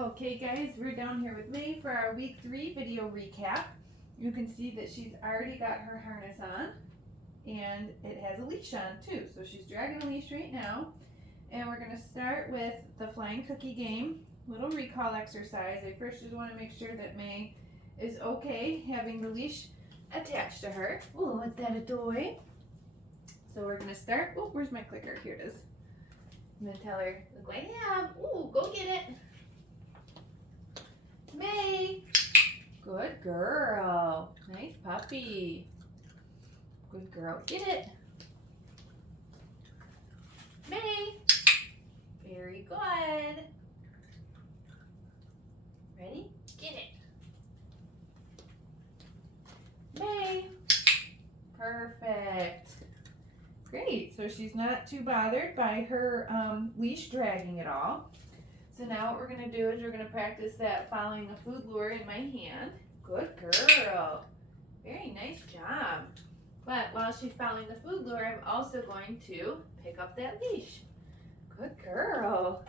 Okay guys, we're down here with May for our week 3 video recap. You can see that she's already got her harness on and it has a leash on too. So she's dragging a leash right now. And we're going to start with the flying cookie game, little recall exercise. I first just want to make sure that May is okay having the leash attached to her. Oh, what's that, a toy? So we're going to start. Oh, where's my clicker? Here it is. I'm going to tell her, look what I have. Ooh, go get it. May, good girl, nice puppy, good girl, get it. May, very good. Ready? Get it. May, perfect. Great, so she's not too bothered by her leash dragging at all. So now what we're going to do is we're going to practice that following a food lure in my hand. Good girl. Very nice job. But while she's following the food lure, I'm also going to pick up that leash. Good girl.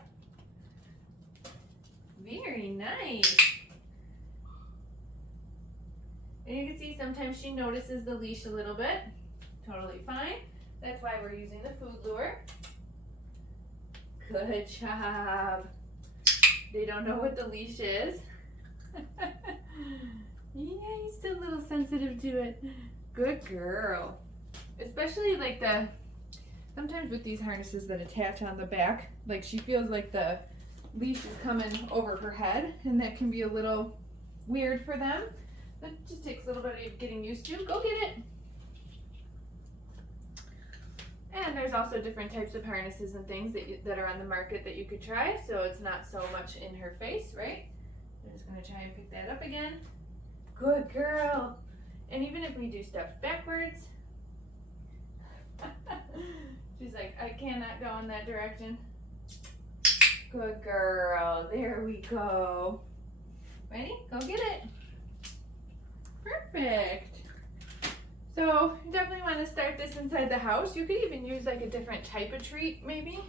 Very nice. And you can see sometimes she notices the leash a little bit. Totally fine. That's why we're using the food lure. Good job. They don't know what the leash is. Yeah, he's still a little sensitive to it. Good girl. Especially like sometimes with these harnesses that attach on the back, like she feels like the leash is coming over her head, and that can be a little weird for them. That just takes a little bit of getting used to. Go get it. And there's also different types of harnesses and things that are on the market that you could try, so it's not so much in her face, right? I'm just going to try and pick that up again. Good girl. And even if we do steps backwards, she's like, I cannot go in that direction. Good girl. There we go. Ready? Go get it. Perfect. So you definitely want to start this inside the house. You could even use like a different type of treat maybe.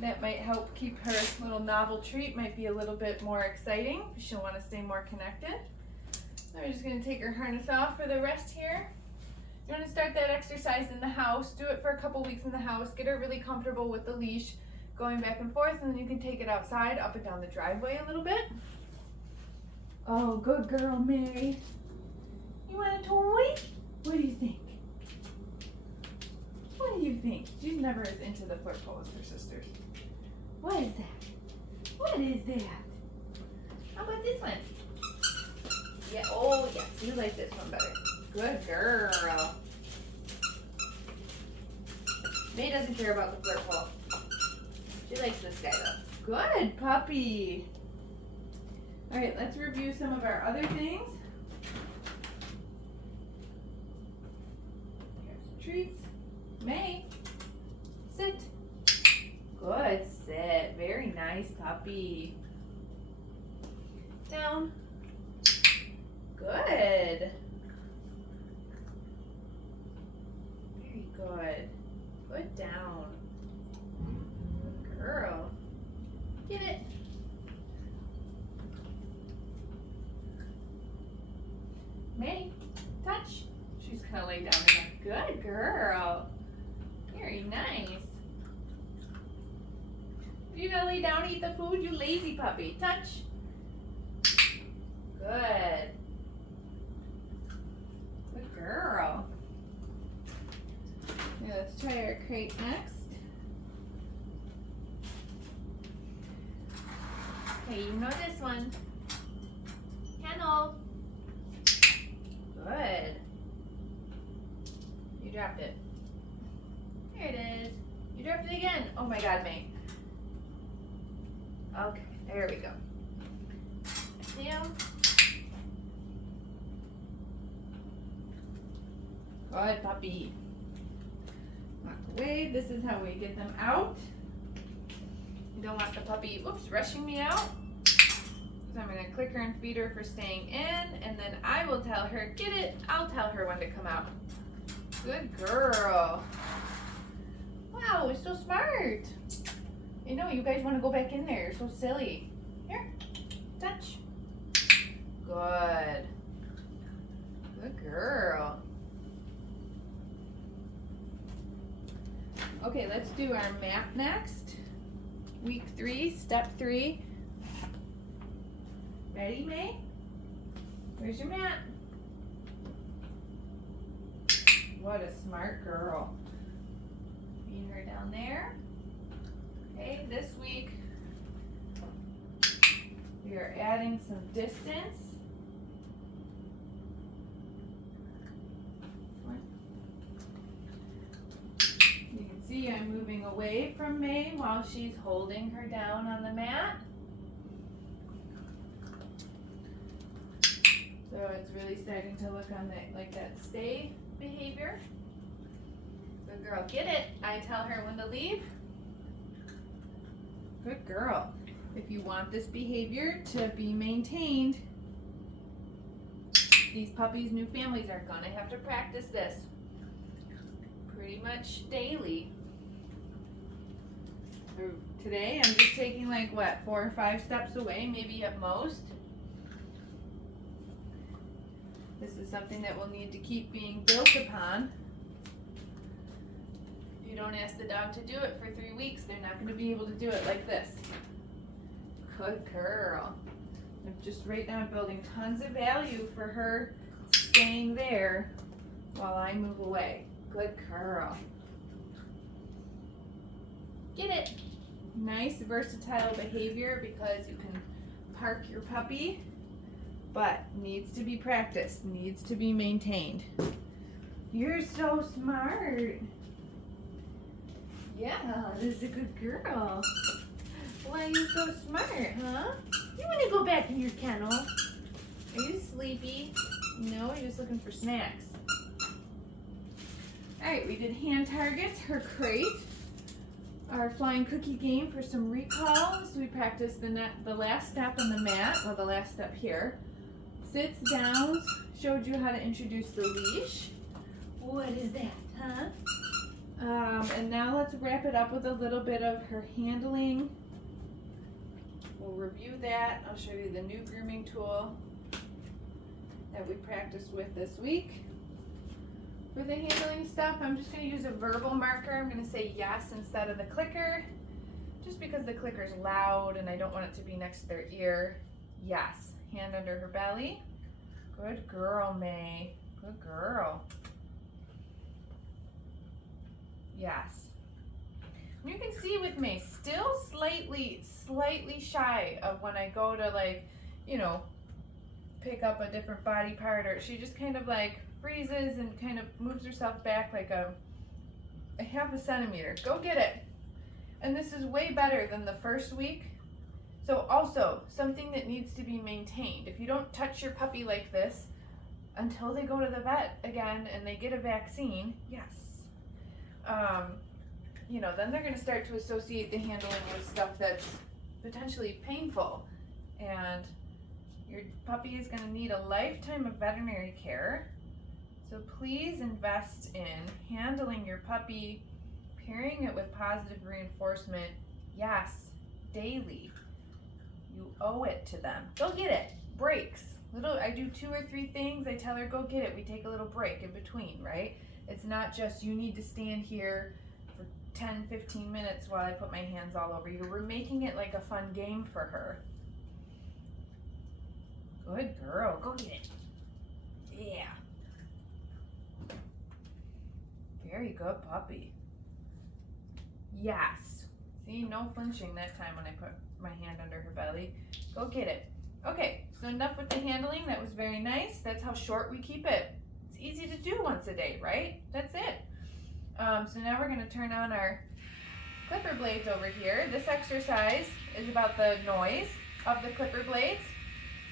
That might help keep her little novel treat, might be a little bit more exciting. She'll want to stay more connected. So we're just going to take her harness off for the rest here. You want to start that exercise in the house. Do it for a couple weeks in the house. Get her really comfortable with the leash going back and forth, and then you can take it outside, up and down the driveway a little bit. Oh, good girl, Mary. You want a toy? What do you think? What do you think? She's never as into the flirt pole as her sisters. What is that? What is that? How about this one? Yeah, oh yes, you like this one better. Good girl. May doesn't care about the flirt pole. She likes this guy though. Good puppy. All right, let's review some of our other things. Treats. May, sit. Good, sit. Very nice puppy. Down. Good. Very good. Good down. Good girl. Get it. May, touch. She's gonna lay down again. Good girl. Very nice. You gotta lay down and eat the food, you lazy puppy. Touch. Good. Good girl. Now let's try our crate next. Okay, you know this one. Kennel. Good. You dropped it. There it is. You dropped it again. Oh my God, May. Okay, there we go. Down. Good puppy. Walk away. This is how we get them out. You don't want the puppy, whoops, rushing me out. So I'm going to click her and feed her for staying in, and then I will tell her, get it. I'll tell her when to come out. Good girl. Wow, it's so smart. You know, you guys want to go back in there. You're so silly. Here, touch. Good. Good girl. Okay, let's do our mat next. Week 3, step 3. Ready, May? Where's your mat? What a smart girl. Feed her down there. Okay, this week we are adding some distance. You can see I'm moving away from May while she's holding her down on the mat. So it's really starting to look on like that stay behavior. Good girl, get it. I tell her when to leave. Good girl. If you want this behavior to be maintained, these puppies' new families are gonna have to practice this pretty much daily. So today I'm just taking like what, 4 or 5 steps away, maybe at most. This is something that will need to keep being built upon. If you don't ask the dog to do it for 3 weeks, they're not going to be able to do it like this. Good girl. I'm just right now building tons of value for her staying there while I move away. Good girl. Get it. Nice versatile behavior because you can park your puppy, but needs to be practiced, needs to be maintained. You're so smart. Yeah, this is a good girl. Why are you so smart, huh? You want to go back in your kennel? Are you sleepy? No, you're just looking for snacks. All right, we did hand targets, her crate, our flying cookie game for some recall. So we practiced the last step on the mat, well, the last step here. Sits, downs, showed you how to introduce the leash. What is that, huh? And now let's wrap it up with a little bit of her handling. We'll review that. I'll show you the new grooming tool that we practiced with this week. For the handling stuff, I'm just going to use a verbal marker. I'm going to say yes instead of the clicker, just because the clicker's loud and I don't want it to be next to their ear. Yes. Hand under her belly. Good girl, May. Good girl. Yes. You can see with May, still slightly shy of when I go to, like, you know, pick up a different body part, or she just kind of like freezes and kind of moves herself back like a half a centimeter. Go get it. And this is way better than the first week. So also, something that needs to be maintained. If you don't touch your puppy like this until they go to the vet again and they get a vaccine, yes. You know, then they're going to start to associate the handling with stuff that's potentially painful. And your puppy is going to need a lifetime of veterinary care. So please invest in handling your puppy, pairing it with positive reinforcement, yes, daily. You owe it to them. Go get it. Breaks. I do 2 or 3 things. I tell her, go get it. We take a little break in between, right? It's not just you need to stand here for 10, 15 minutes while I put my hands all over you. We're making it like a fun game for her. Good girl. Go get it. Yeah. Very good puppy. Yes. See, no flinching that time when I put my hand under her belly. Go get it. Okay, so enough with the handling. That was very nice. That's how short we keep it. It's easy to do once a day, right? That's it. So now we're going to turn on our clipper blades over here. This exercise is about the noise of the clipper blades.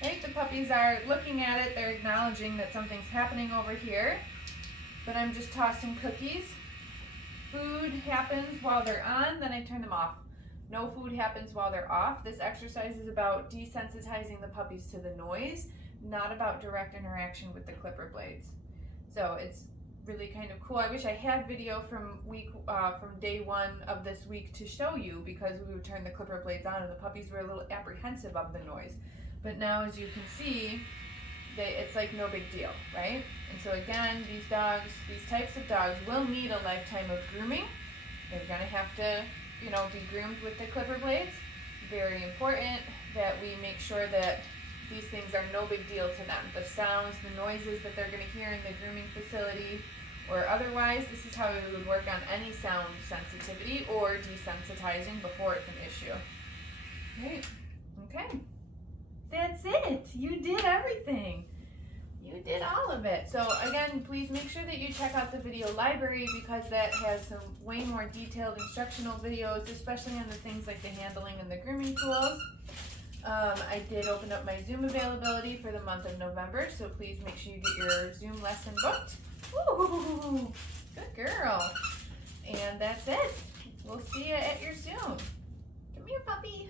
Right? The puppies are looking at it. They're acknowledging that something's happening over here. But I'm just tossing cookies. Food happens while they're on, then I turn them off. No food happens while they're off. This exercise is about desensitizing the puppies to the noise, not about direct interaction with the clipper blades. So it's really kind of cool. I wish I had video from day 1 of this week to show you, because we would turn the clipper blades on and the puppies were a little apprehensive of the noise. But now, as you can see, it's like no big deal, right? And so again, these types of dogs will need a lifetime of grooming. They're gonna have to, be groomed with the clipper blades. Very important that we make sure that these things are no big deal to them. The sounds, the noises that they're gonna hear in the grooming facility or otherwise, this is how we would work on any sound sensitivity or desensitizing before it's an issue. Great, okay. That's it. You did everything. You did all of it. So again, please make sure that you check out the video library, because that has some way more detailed instructional videos, especially on the things like the handling and the grooming tools. I did open up my Zoom availability for the month of November, so please make sure you get your Zoom lesson booked. Ooh, good girl. And that's it. We'll see you at your Zoom. Come here, puppy.